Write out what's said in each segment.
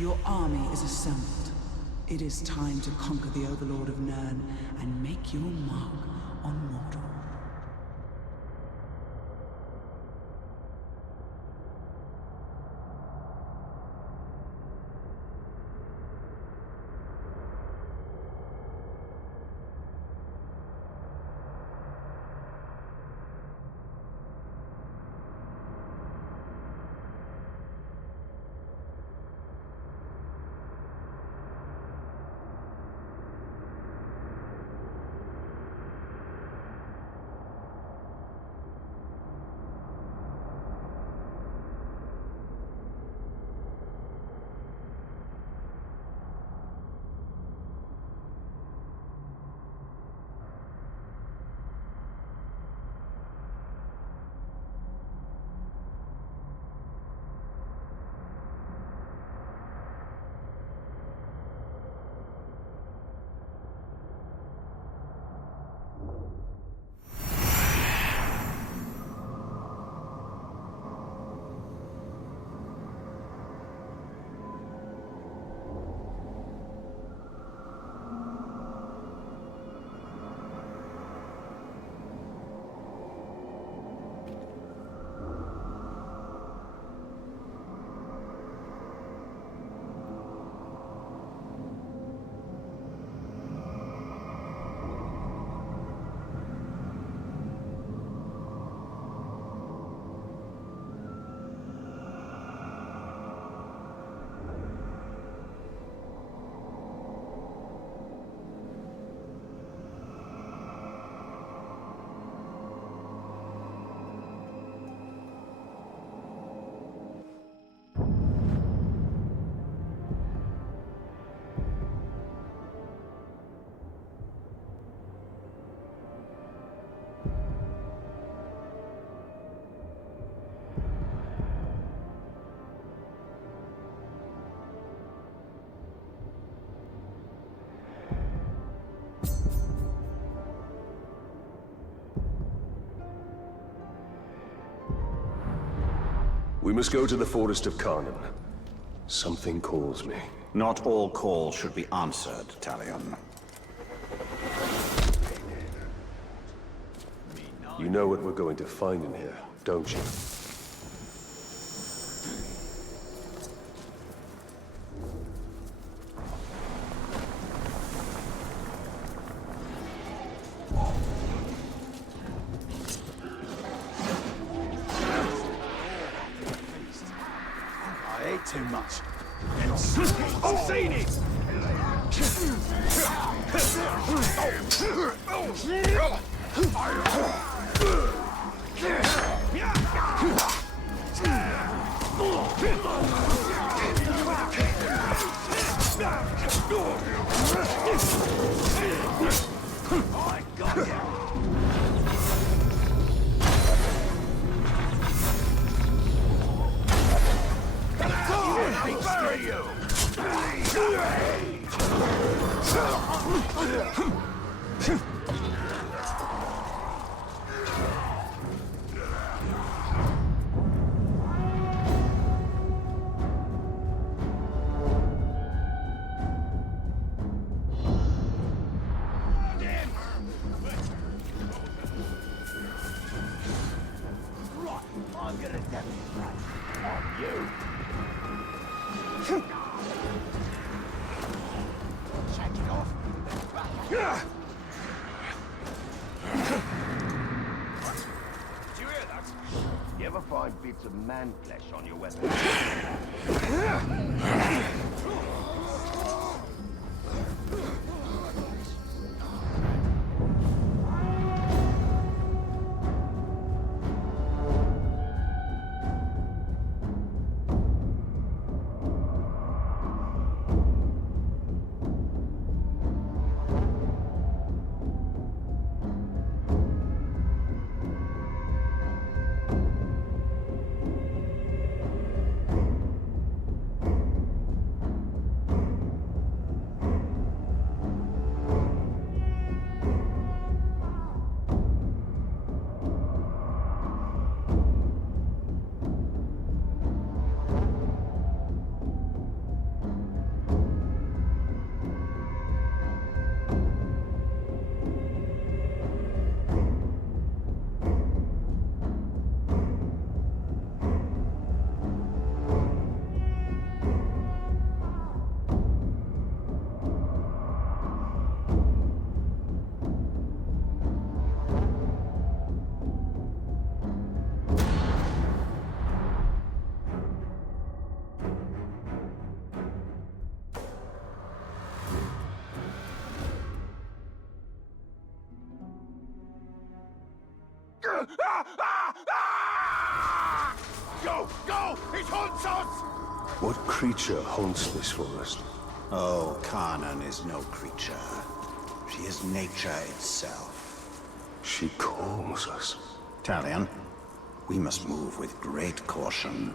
Your army is assembled. It is time to conquer the Overlord of Nirn and make your mark on Mordor. We must go to the Forest of Carnan. Something calls me. Not all calls should be answered, Talion. You know what we're going to find in here, don't you? Too much. I've seen it! I got you! Bury you! Right, I'm gonna demonstrate on you. Shake it off. Did you hear that? You ever find bits of man flesh on your weapon? Go! Go! It haunts us! What creature haunts this forest? Oh, Carnan is no creature. She is nature itself. She calls us. Talion, we must move with great caution.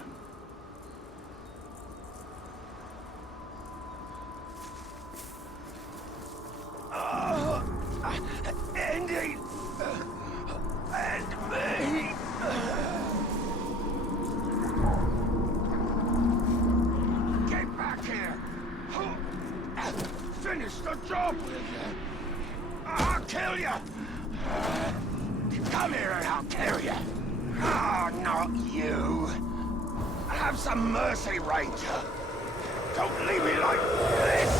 Andy! And me! Get back here! Finish the job! I'll kill you! Come here and I'll kill you! Oh, not you! Have some mercy, Ranger! Don't leave me like this!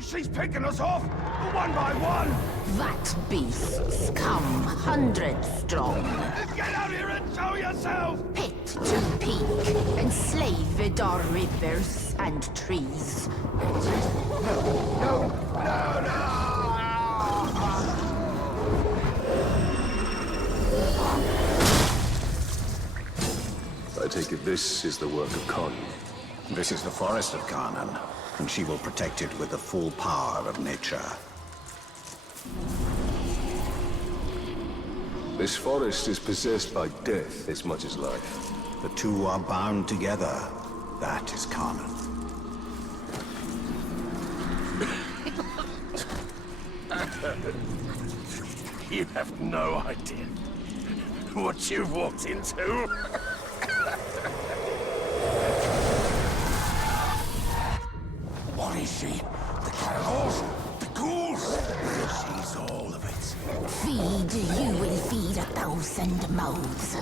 She's picking us off, one by one! That beasts come hundreds strong. Get out here and show yourself! Pit to peak, enslaved are rivers and trees. No! I take it this is the work of Carnan. This is the forest of Carnan, and she will protect it with the full power of nature. This forest is possessed by death as much as life. The two are bound together. That is Carnan. You have no idea what you've walked into. What is she? The cannibals? The ghouls? She's all of it. Feed, you will feed 1,000 mouths.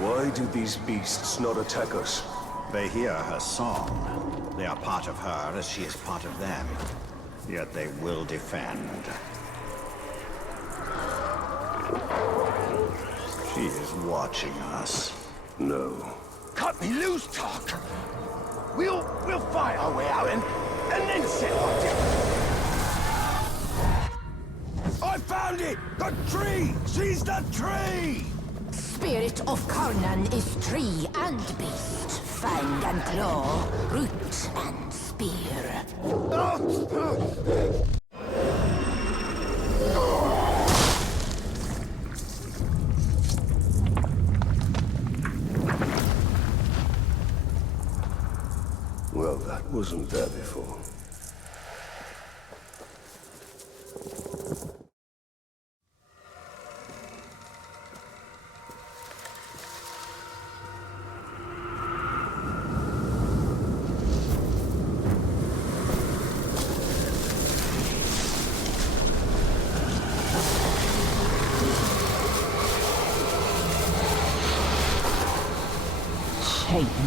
Why do these beasts not attack us? They hear her song. They are part of her as she is part of them. Yet they will defend. She is watching us. No. Cut me loose, Tark. We'll fight our way out and then sit on it. I found it! The tree! She's the tree! Spirit of Carnan is tree and beast, fang and claw, root and spear. Well, that wasn't there before.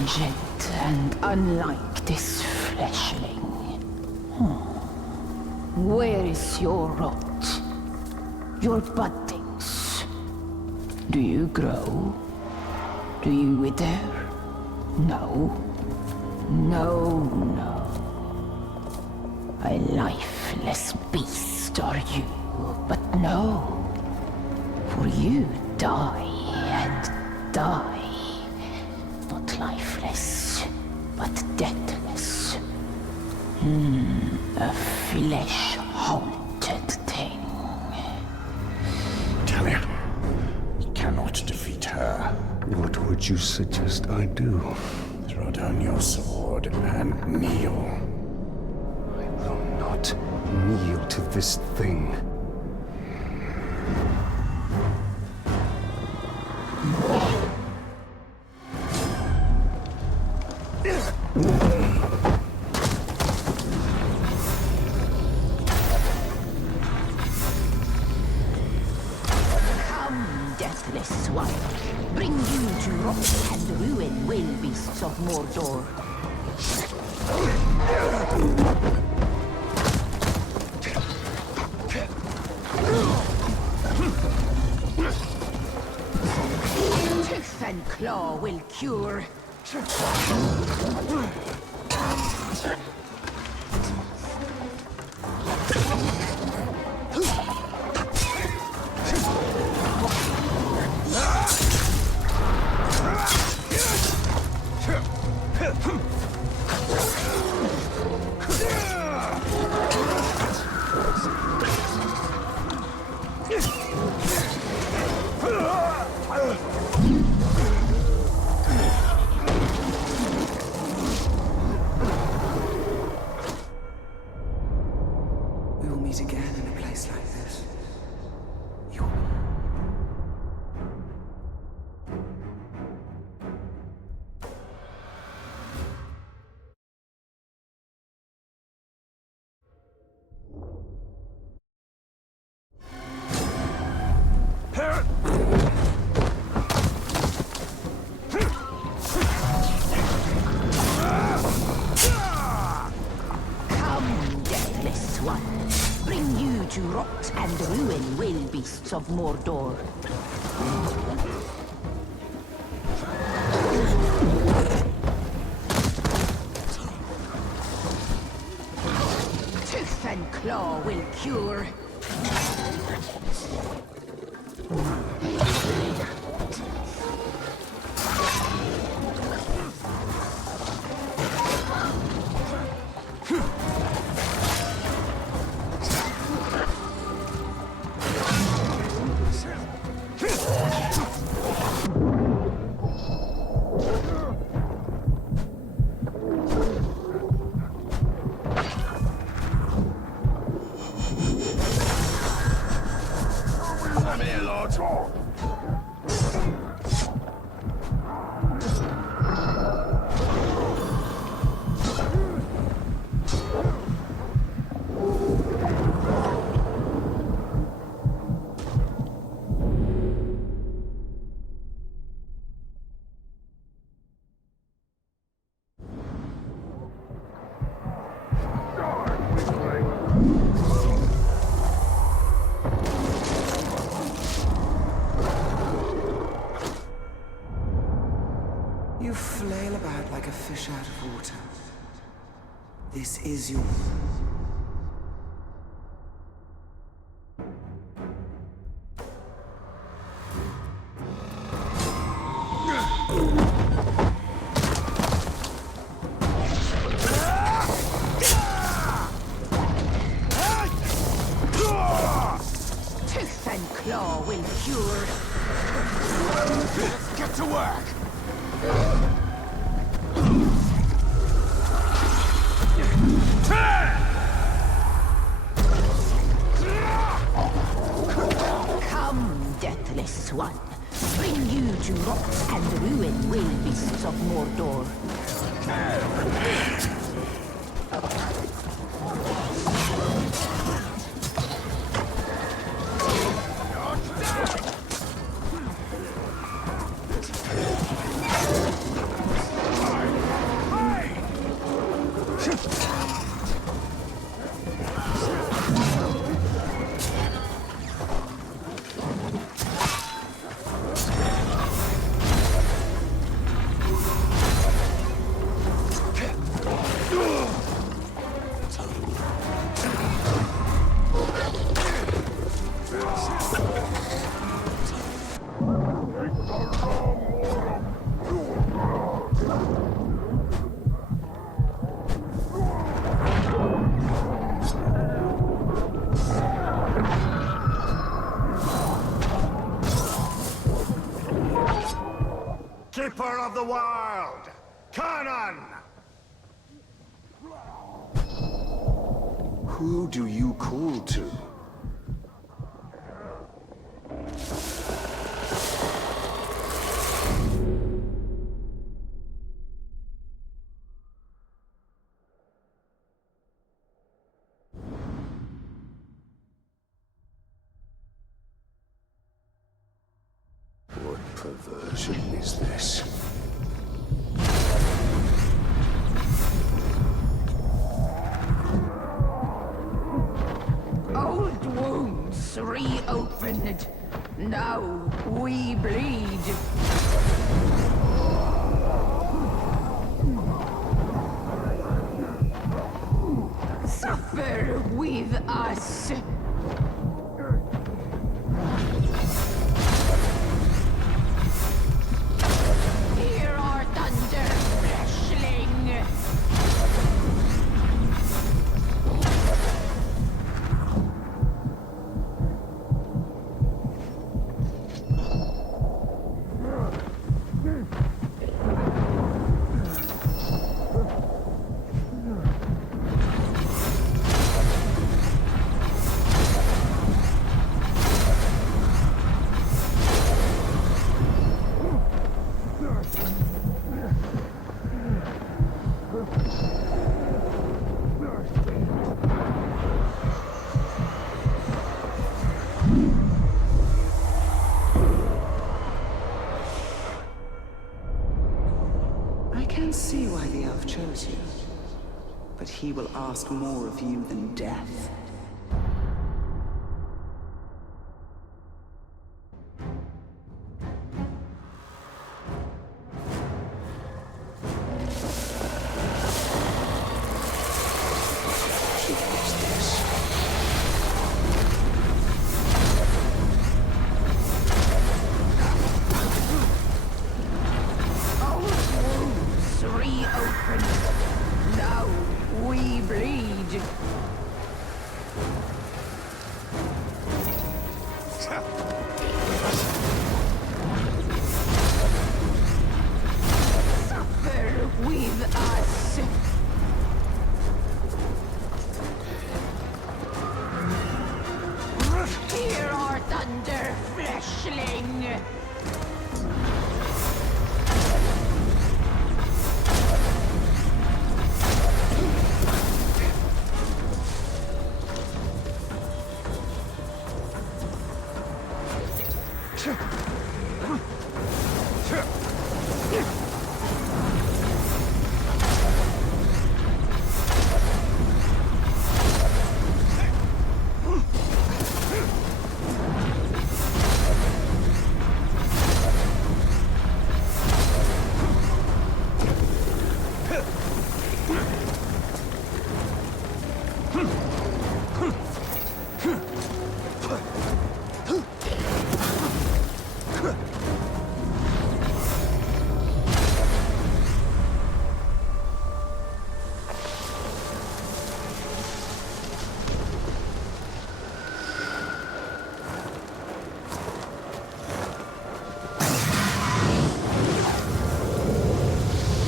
Changed and unlike this fleshling. Where is your rot? Your buddings? Do you grow? Do you wither? No. No, no. A lifeless beast are you, but no. For you die and die. Not lifeless, but deathless. A flesh-haunted thing. Talia, you cannot defeat her. What would you suggest I do? Throw down your sword and kneel. I will not kneel to this thing. Deathless one, bring you to rot and ruin will beasts of Mordor. Tooth and claw will cure. We will meet again in a place like this. You. Come, deathless one. Bring you to rot and ruin will beasts of Mordor. Tooth and claw will cure. Come here, Lord. You flail about like a fish out of water. This is your... Tooth and claw will cure. Let's get to work. Come, deathless one. Bring you to rot and ruin will beasts of Mordor. Keeper of the world, Conan! Who do you call to? What perversion is this? Old wounds reopened. Now we bleed. Suffer with us. Hear our thunder, fleshling. I can see why the elf chose you. But he will ask more of you than death. Reopen. Now we bleed. Suffer with us. Hear our thunder, fleshling.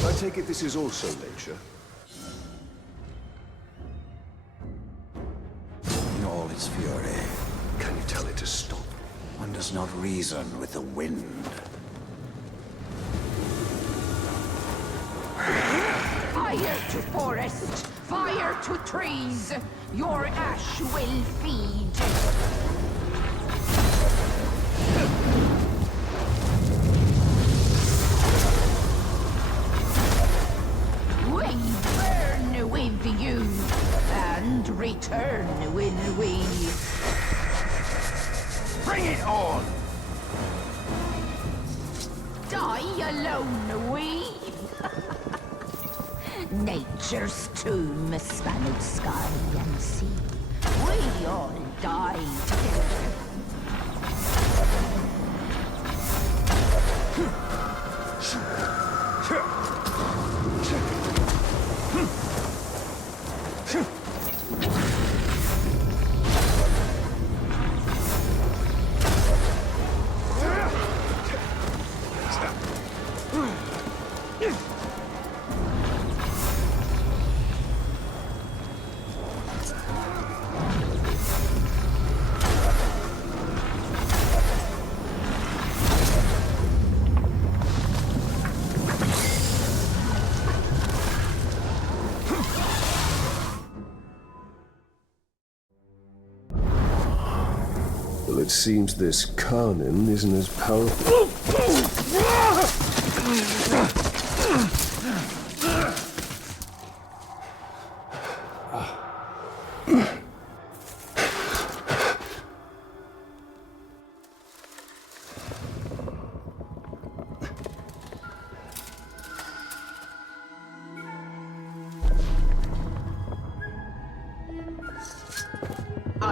I take it this is also nature? In all its fury, Can you tell it to stop? one does not reason with the wind. Fire to forest, fire to trees. Your ash will feed. We burn with you, and return will we. Bring it on! Die alone, we. Nature's tomb spanned sky and sea. We all die together. Well, it seems this Karnin isn't as powerful.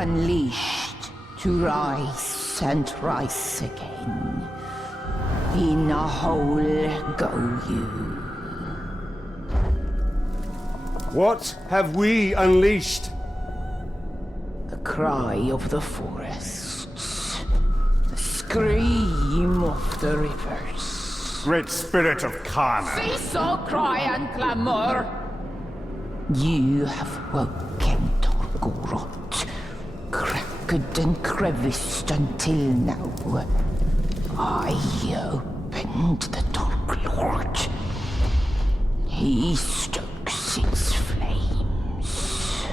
unleashed to rise and rise again. In a hole go you. What have we unleashed? The cry of the forests. The scream of the rivers. Great Spirit of Kana. Cease all cry and clamor! You have woken Torgorot, cracked and creviced until now. I opened the Dark Lord. He stokes its flames.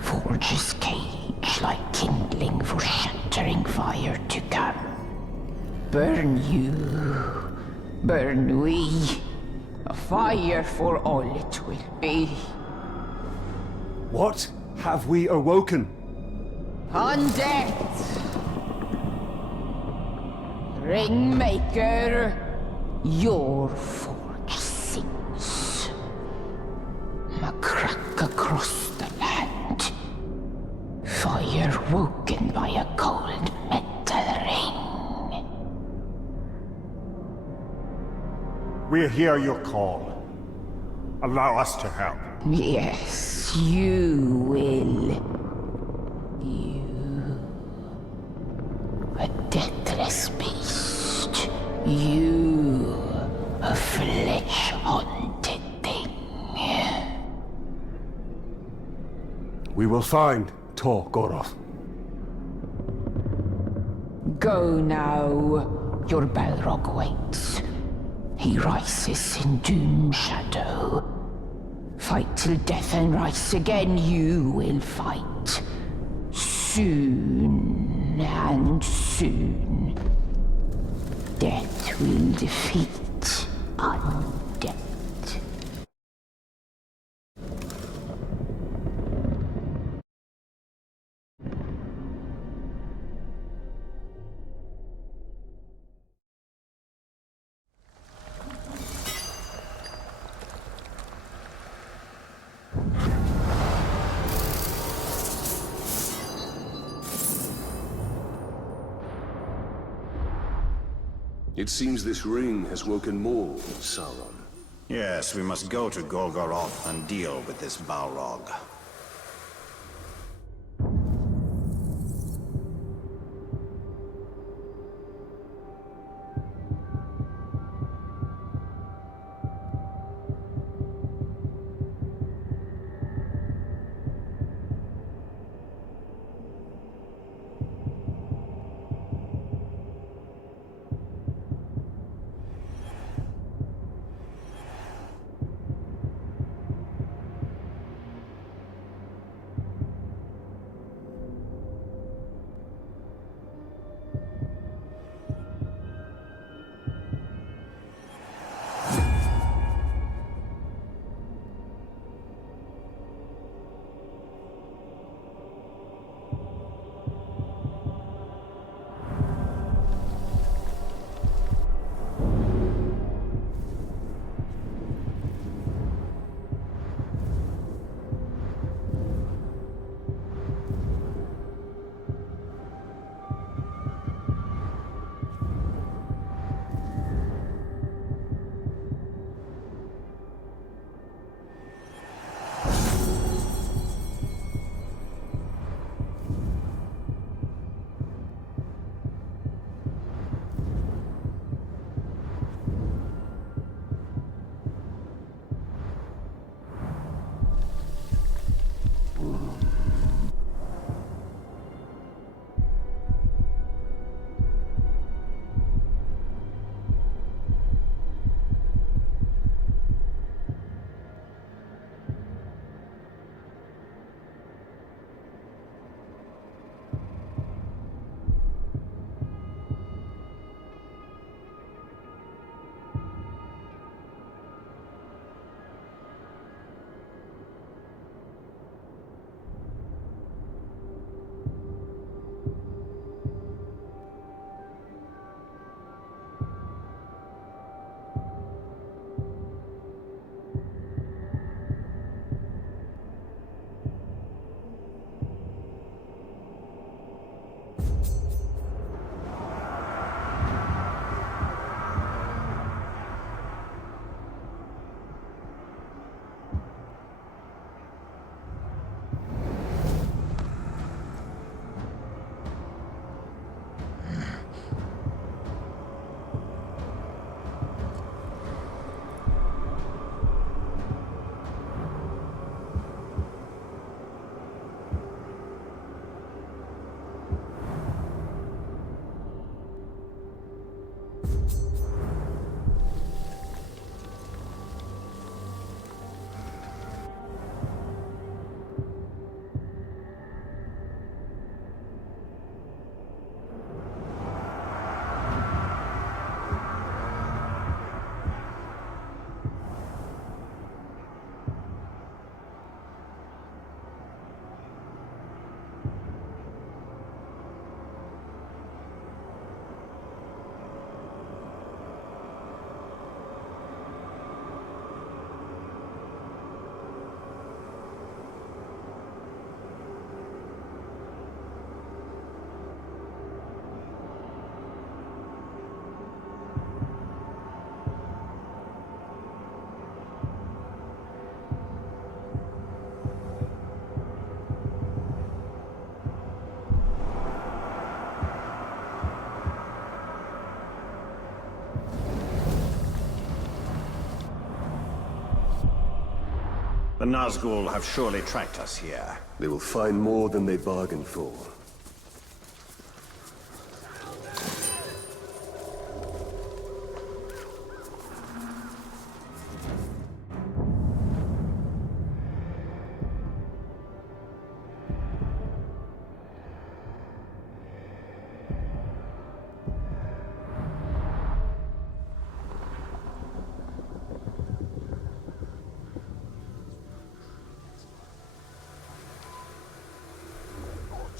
Forges cage like kindling for shattering fire to come. Burn you, burn we. A fire for all it will be. What have we awoken? Undead! Ringmaker, your forge sings. A crack across the land. Fire woken by a cold metal ring. We hear your call. Allow us to help. Yes, you will. You. A deathless beast. You. A flesh-haunted thing. We will find Tor Goroth. Go now. Your Balrog waits. He rises in doom shadow. Fight till death and rise again, you will fight. Soon and soon. Death will defeat undead. It seems this ring has woken more, Sauron. Yes, we must go to Golgoroth and deal with this Balrog. Nazgul have surely tracked us here. They will find more than they bargained for.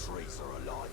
Trees are alive.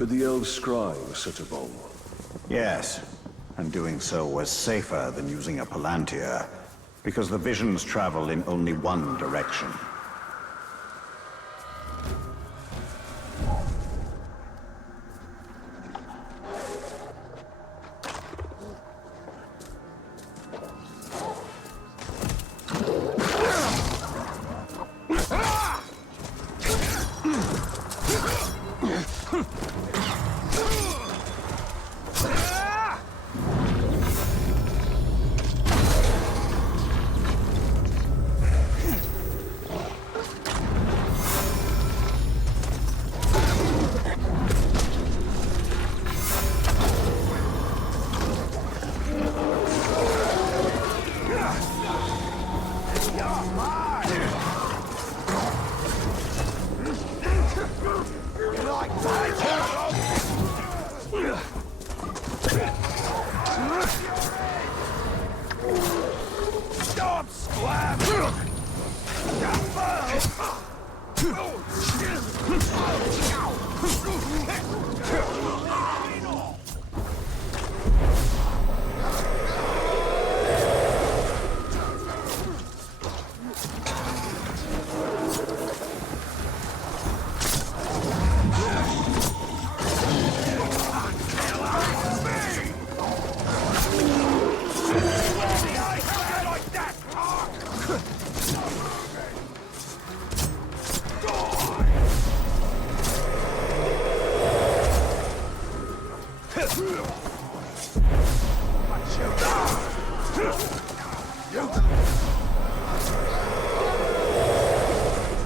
Could the elves scry such a bomb? Yes, and doing so was safer than using a Palantir, because the visions travel in only one direction.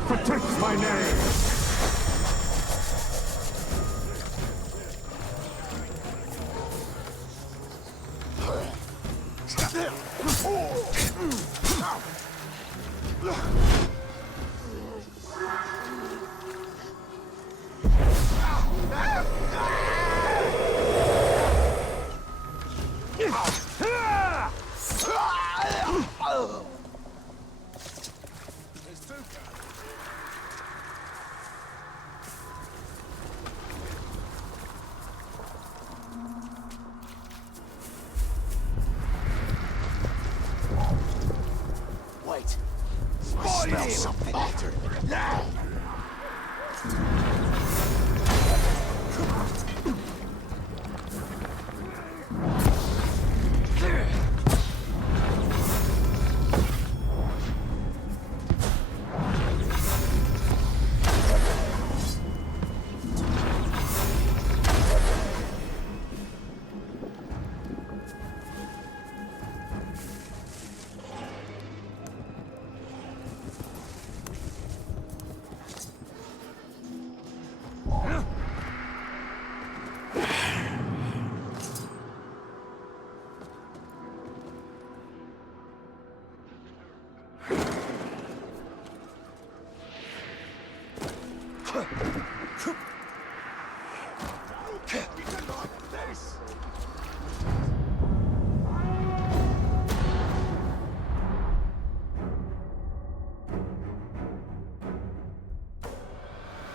Protect my name! Wait. I smell something. Now!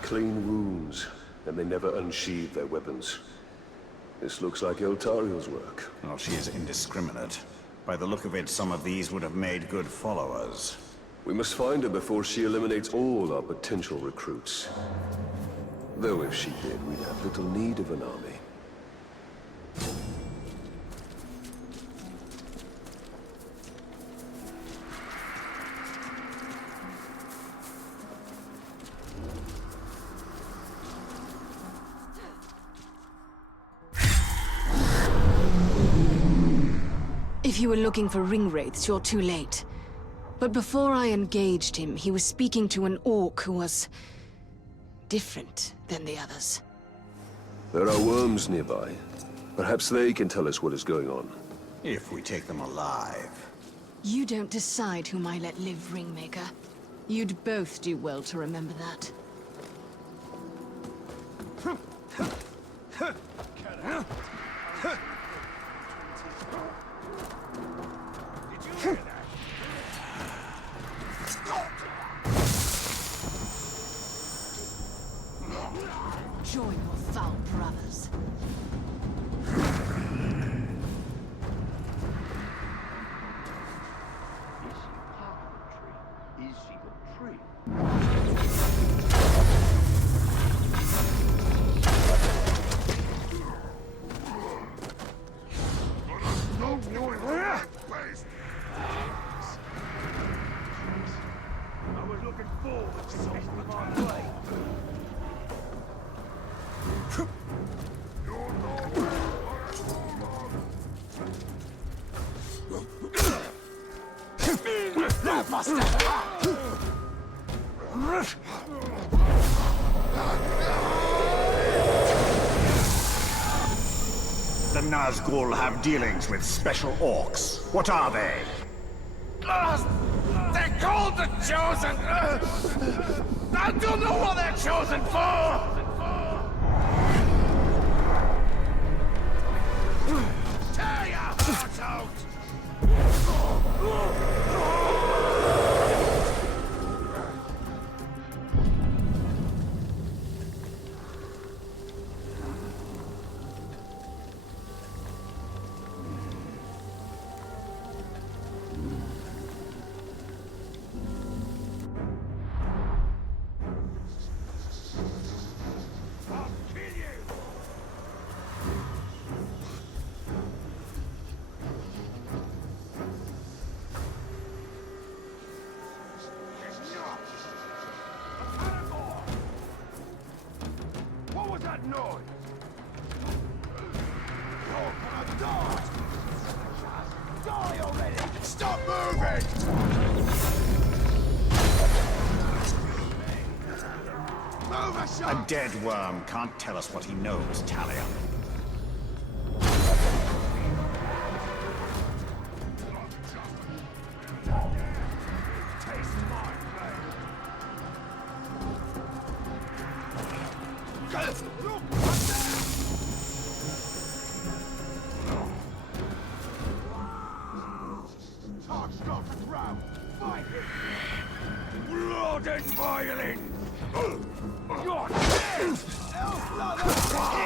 Clean wounds, and they never unsheathed their weapons. This looks like Eltarion's work. Well, she is indiscriminate. By the look of it, some of these would have made good followers. We must find her before she eliminates all our potential recruits. Though if she did, we'd have little need of an army. If you were looking for ring wraiths, you're too late. But before I engaged him, he was speaking to an orc who was different than the others. There are worms nearby. Perhaps they can tell us what is going on. If we take them alive. You don't decide whom I let live, Ringmaker. You'd both do well to remember that. Join your foul brothers. Is she the tree? I was looking forward to setting my way. The Nazgul have dealings with special orcs. What are they? They're called the Chosen! I don't know what they're chosen for! Tear your heart out! What was that noise? Oh, my God! Die already! Stop moving! Move a A shot! dead worm can't tell us what he knows, Talia. Taste my blade! Look! Charged off the ground! Fight him! Blood and violence! You're dead!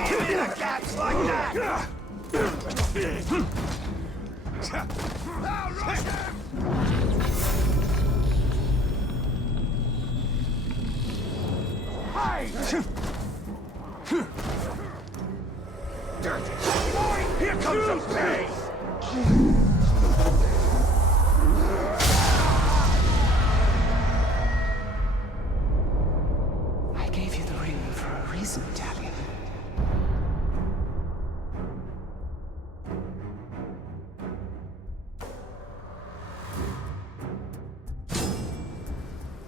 Give me the gaps like that! Now rush him! Hey! Dirty boy! Here comes the pay! I gave you the ring for a reason, Talia.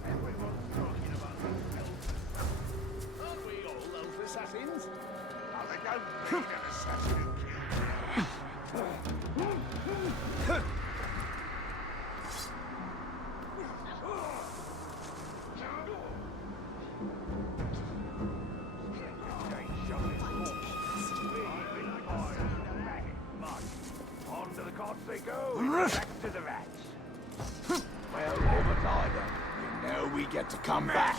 Everyone's talking about these elves. Aren't we all elf assassins? Now they don't need an assassin who kills. had to come back.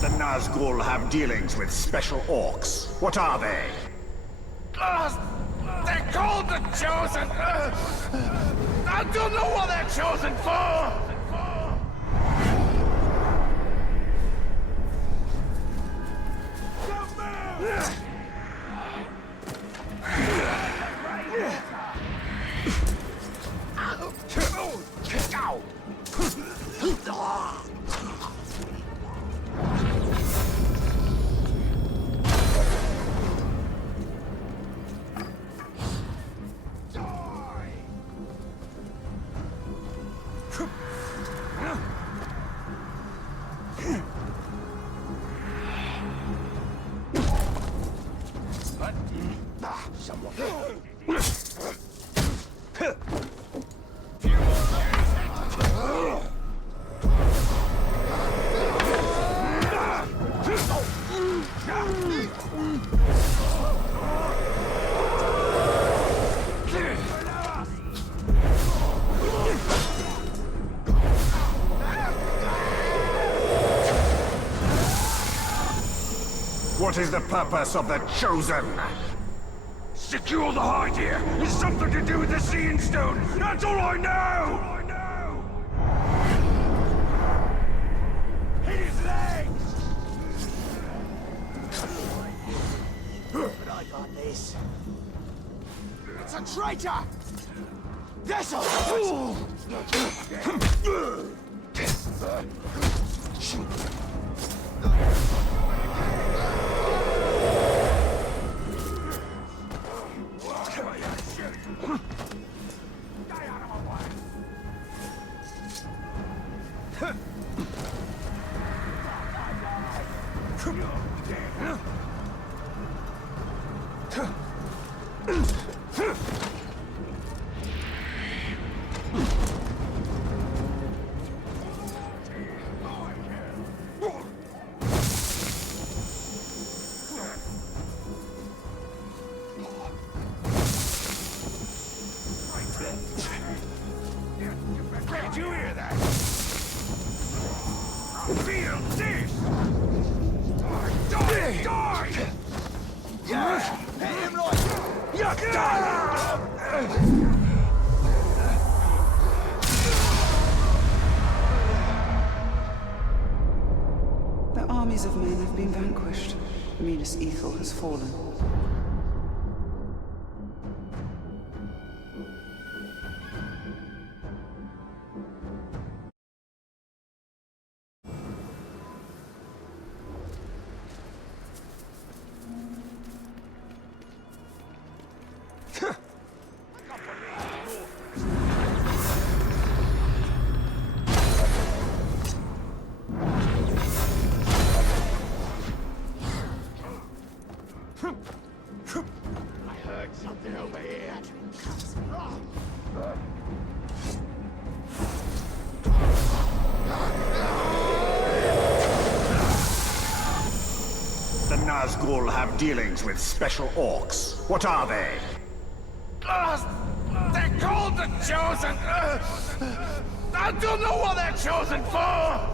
The Nazgul have dealings with special orcs. What are they? They're called the Chosen. I don't know what they're chosen for. What is the purpose of the Chosen? Secure the hide here. It's something to do with the Seeing Stone. That's all I know. Hit his legs. But I got this. It's a traitor! This'll do Did you hear that? Feel this! Die! Die! Yeah! Hit him like... You're done! The armies of men have been vanquished. Minas Ethel has fallen. I heard something over here. The Nazgul have dealings with special orcs. What are they? They're called the Chosen. I don't know what they're chosen for.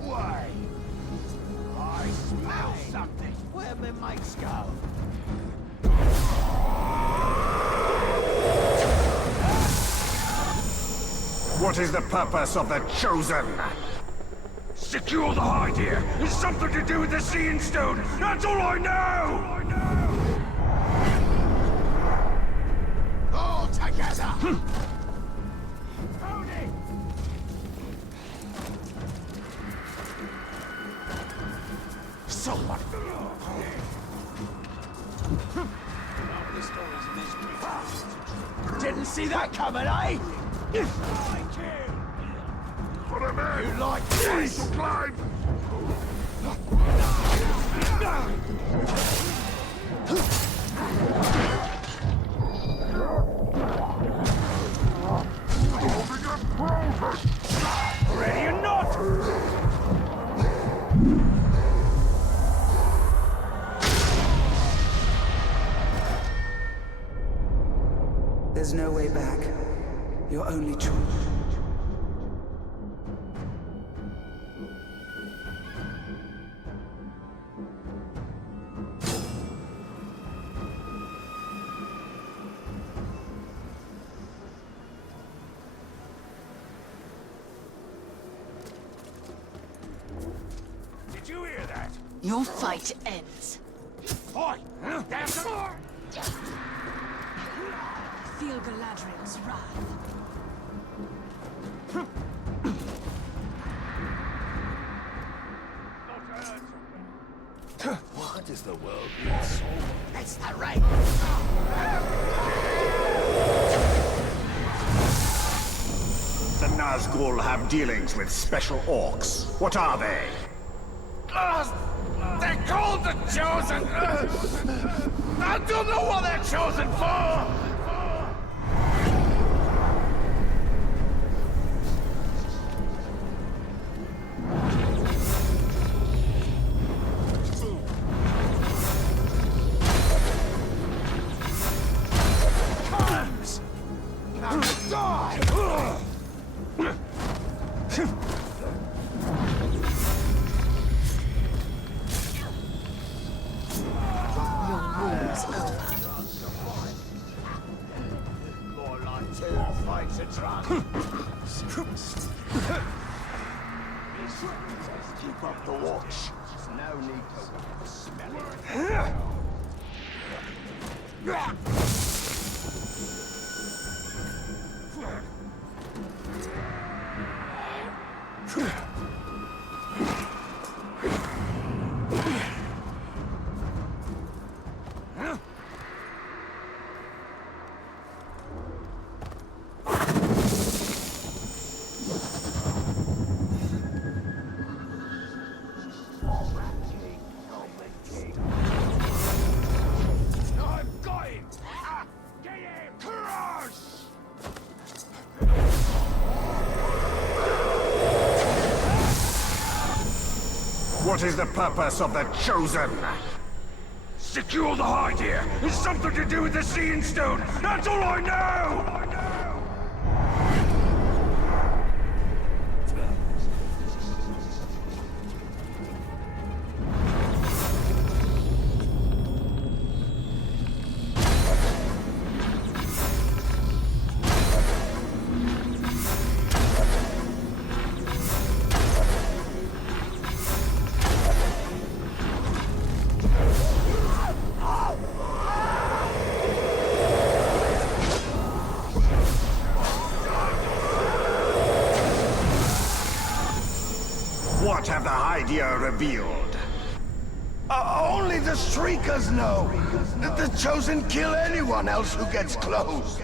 Wait! I smell something! Where my mates go? What is the purpose of the Chosen? Secure the hide here. It's something to do with the Seeing Stone. That's all I know. All together! Tony! Someone! Didn't see that coming, eh? Put him in. You like this? Climb. Ready or not? There's no way back. Your only choice. Did you hear that? Your fight ends. Oi! Damn the door! Feel Galadriel's wrath. What is the world need so much? It's the right. The Nazgul have dealings with special orcs. What are they? They're called the Chosen! I don't know what they're chosen for! Comes! Now die! Your war is over. More like two fights a drunk. Keep up the watch. No need to smell it. I've got him! Get him! Crush! What is the purpose of the Chosen? Secure the hide here! It's something to do with the Seeing Stone! That's all I know! What have the Hydia revealed? Only the Shriekers know that the Chosen kill anyone else who gets close.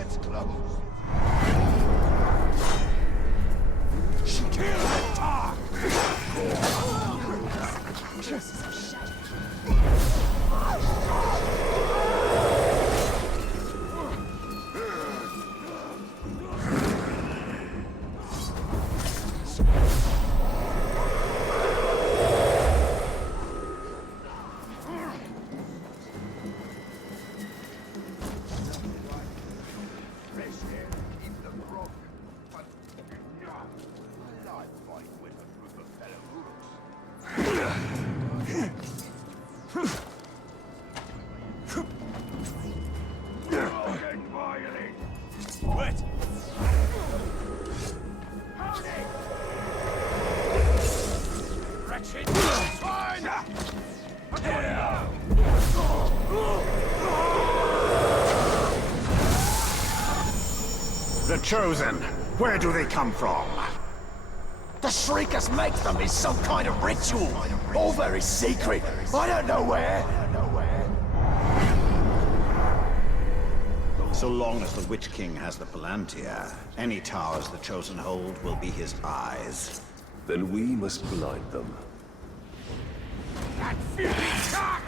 Kill the talk! What? Wretched! Fine! The Chosen, where do they come from? The Shriekers make them in some kind of ritual. All very secret. I don't know where. So long as the Witch King has the Palantir, any towers the Chosen hold will be his eyes. Then we must blind them. That filthy cock!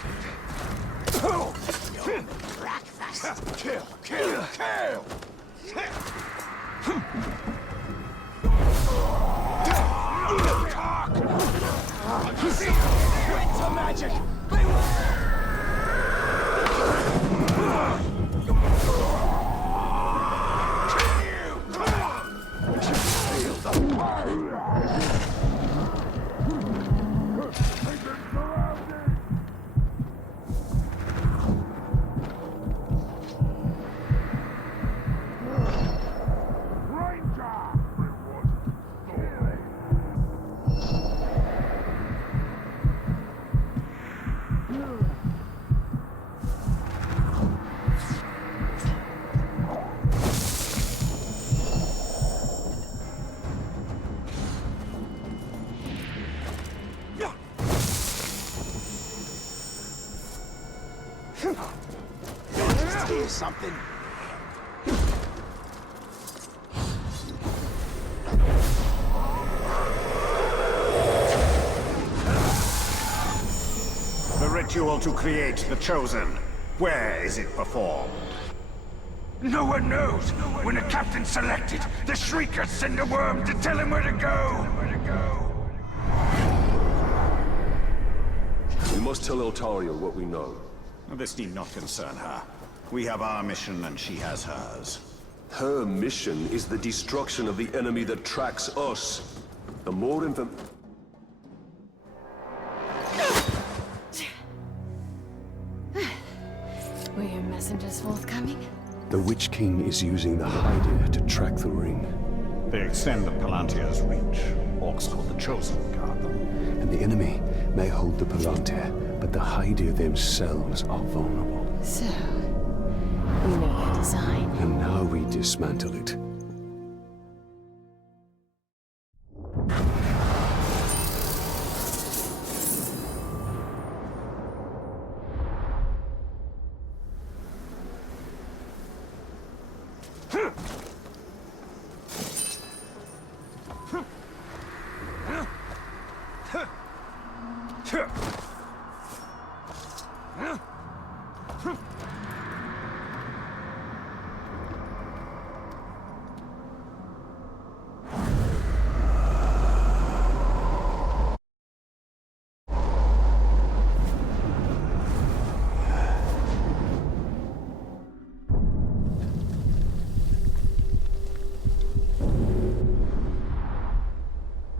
Breakfast. Kill, kill, kill! Winter magic! Here's something. The ritual to create the Chosen. Where is it performed? No one knows. When a captain's selected, the Shriekers send a worm to tell him where to go. We must tell Eltariel what we know. This need not concern her. We have our mission and she has hers. Her mission is the destruction of the enemy that tracks us. The more info... Were your messengers forthcoming? The Witch King is using the Hydir to track the ring. They extend the Palantir's reach. Orcs called the Chosen guard them. And the enemy may hold the Palantir, but the Hydir themselves are vulnerable. So, we know their design. And now we dismantle it. Huh?